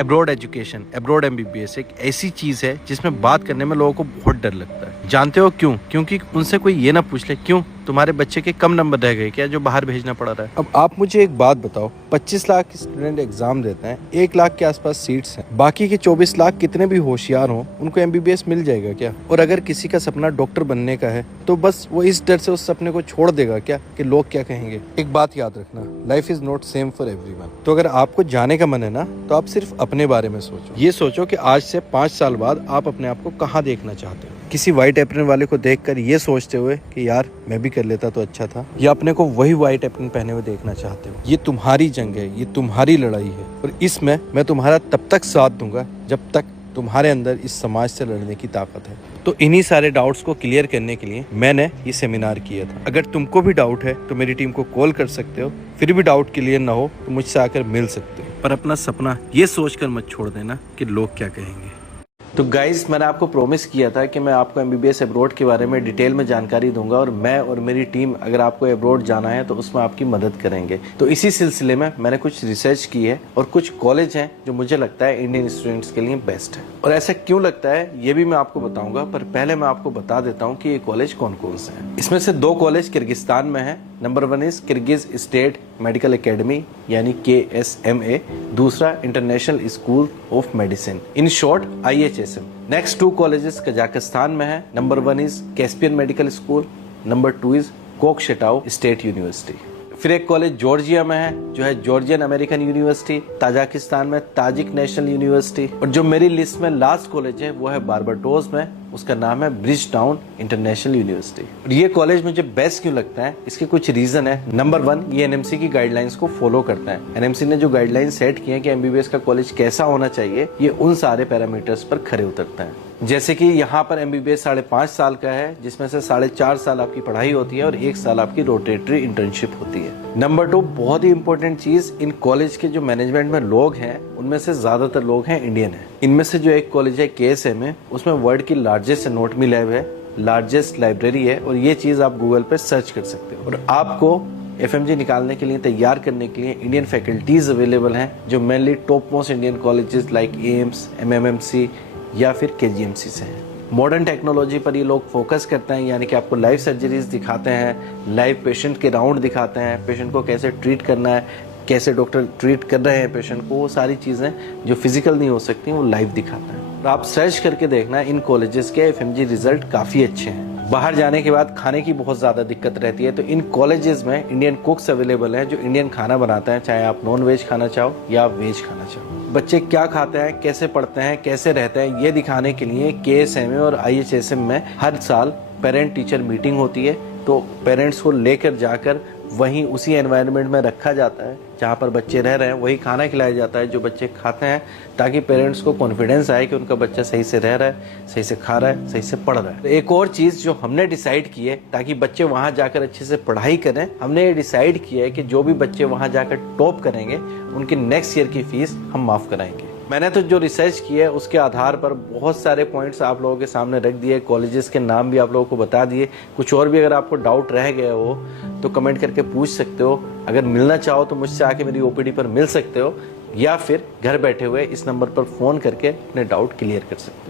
Abroad education, abroad MBBS एक ऐसी चीज है जिसमें बात करने में लोगों को बहुत डर लगता है। जानते हो क्यों? क्योंकि उनसे कोई ये ना पूछ ले क्यों तुम्हारे बच्चे के कम नंबर रह गए क्या जो बाहर भेजना पड़ रहा है। अब आप मुझे एक बात बताओ, 25 लाख स्टूडेंट एग्जाम देते हैं, 1 लाख के आसपास सीट्स हैं, बाकी के 24 लाख कितने भी होशियार हों उनको एमबीबीएस मिल जाएगा क्या? और अगर किसी का सपना डॉक्टर बनने का है तो बस वो इस डर से उस सपने को छोड़ देगा क्या कि लोग क्या कहेंगे? एक बात याद रखना, life is not same for everyone. तो अगर आपको जाने का मन है ना तो आप सिर्फ अपने बारे में सोचो। ये सोचो कि आज से 5 साल बाद आप अपने आप को कहाँ देखना चाहते हो। किसी व्हाइट एप्रन वाले को देखकर ये सोचते हुए कि यार मैं भी कर लेता तो अच्छा था, या अपने को वही व्हाइट एप्रन पहने हुए देखना चाहते हो। ये तुम्हारी जंग है, ये तुम्हारी लड़ाई है, और इसमें मैं तुम्हारा तब तक साथ दूंगा जब तक तुम्हारे अंदर इस समाज से लड़ने की ताकत है। तो इन्हीं सारे डाउट्स को क्लियर करने के लिए मैंने ये सेमिनार किया था। अगर तुमको भी डाउट है तो मेरी टीम को कॉल कर सकते हो, फिर भी डाउट क्लियर ना हो तो मुझसे आकर मिल सकते हो। पर अपना सपना ये सोचकर मत छोड़ देना कि लोग क्या कहेंगे। तो गाइज, मैंने आपको प्रॉमिस किया था कि मैं आपको एमबीबीएस अब्रॉड के बारे में डिटेल में जानकारी दूंगा, और मैं और मेरी टीम अगर आपको अब्रॉड जाना है तो उसमें आपकी मदद करेंगे। तो इसी सिलसिले में मैंने कुछ रिसर्च की है और कुछ कॉलेज हैं जो मुझे लगता है इंडियन स्टूडेंट्स के लिए बेस्ट है। और ऐसा क्यों लगता है ये भी मैं आपको बताऊंगा, पर पहले मैं आपको बता देता हूँ कि ये कॉलेज कौन कौन से हैं। इसमें से 2 कॉलेज किर्गिस्तान में है। Number 1 is Kyrgyz state medical academy यानी KSMA, दूसरा international school of medicine, in short IHSM। Next 2 colleges Kazakhstan में है। Number 1 is Caspian medical school, number 2 is Kokshetau state university. फिर एक कॉलेज जॉर्जिया में है जो है जॉर्जियन अमेरिकन यूनिवर्सिटी, ताजिकिस्तान में ताजिक नेशनल यूनिवर्सिटी। और जो मेरी लिस्ट में लास्ट कॉलेज है वो है बारबाडोस में, उसका नाम है ब्रिज टाउन इंटरनेशनल यूनिवर्सिटी। और ये कॉलेज मुझे बेस्ट क्यों लगता है, इसके कुछ रीजन है। नंबर 1, ये NMC की गाइडलाइंस को फॉलो करता है। NMC ने जो गाइडलाइंस सेट किए हैं कि एमबीबीएस का कॉलेज कैसा होना चाहिए, ये उन सारे पैरामीटर्स पर खरे उतरता है। जैसे कि यहाँ पर एमबीबीएस 5.5 साल का है, जिसमें से 4.5 साल आपकी पढ़ाई होती है और 1 साल आपकी रोटेटरी इंटर्नशिप होती है। नंबर 2, बहुत ही इंपॉर्टेंट चीज, इन कॉलेज के जो मैनेजमेंट में लोग हैं उनमें से ज्यादातर लोग हैं इंडियन है। इनमें से जो एक कॉलेज है KSMA, उसमें वर्ल्ड की लार्जेस्ट एनोटमी लैब है, लार्जेस्ट लाइब्रेरी है, और ये चीज आप गूगल पे सर्च कर सकते हो। और आपको FMG निकालने के लिए, तैयार करने के लिए इंडियन फैकल्टीज अवेलेबल हैं जो mainly top most Indian colleges like AIIMS, MMMC या फिर KGMC से हैं। मॉडर्न टेक्नोलॉजी पर ये लोग फोकस करते हैं, यानी कि आपको लाइव सर्जरीज दिखाते हैं, लाइव पेशेंट के राउंड दिखाते हैं, पेशेंट को कैसे ट्रीट करना है, कैसे डॉक्टर ट्रीट कर रहे हैं पेशेंट को, वो सारी चीज़ें जो फिजिकल नहीं हो सकती वो लाइव दिखाते हैं। और आप सर्च करके देखना, इन कॉलेजेस के FMG रिजल्ट काफ़ी अच्छे हैं। बाहर जाने के बाद खाने की बहुत ज़्यादा दिक्कत रहती है, तो इन कॉलेजेस में इंडियन कुक्स अवेलेबल हैं जो इंडियन खाना बनाते हैं, चाहे आप नॉन वेज खाना चाहो या वेज खाना चाहो। बच्चे क्या खाते हैं, कैसे पढ़ते हैं, कैसे रहते हैं, ये दिखाने के लिए KSMA और IHSM में हर साल पेरेंट टीचर मीटिंग होती है। तो पेरेंट्स को लेकर जाकर वहीं उसी एनवायरनमेंट में रखा जाता है जहाँ पर बच्चे रह रहे हैं, वही खाना खिलाया जाता है जो बच्चे खाते हैं, ताकि पेरेंट्स को कॉन्फिडेंस आए कि उनका बच्चा सही से रह रहा है, सही से खा रहा है, सही से पढ़ रहा है। एक और चीज़ जो हमने डिसाइड की है ताकि बच्चे वहाँ जाकर अच्छे से पढ़ाई करें, हमने ये डिसाइड किया है कि जो भी बच्चे वहाँ जाकर टॉप करेंगे उनकी नेक्स्ट ईयर की फीस हम माफ़ कराएंगे। मैंने तो जो रिसर्च किया है उसके आधार पर बहुत सारे पॉइंट्स आप लोगों के सामने रख दिए, कॉलेजेस के नाम भी आप लोगों को बता दिए। कुछ और भी अगर आपको डाउट रह गया हो तो कमेंट करके पूछ सकते हो। अगर मिलना चाहो तो मुझसे आके मेरी OPD पर मिल सकते हो, या फिर घर बैठे हुए इस नंबर पर फ़ोन करके अपने डाउट क्लियर कर सकते हो।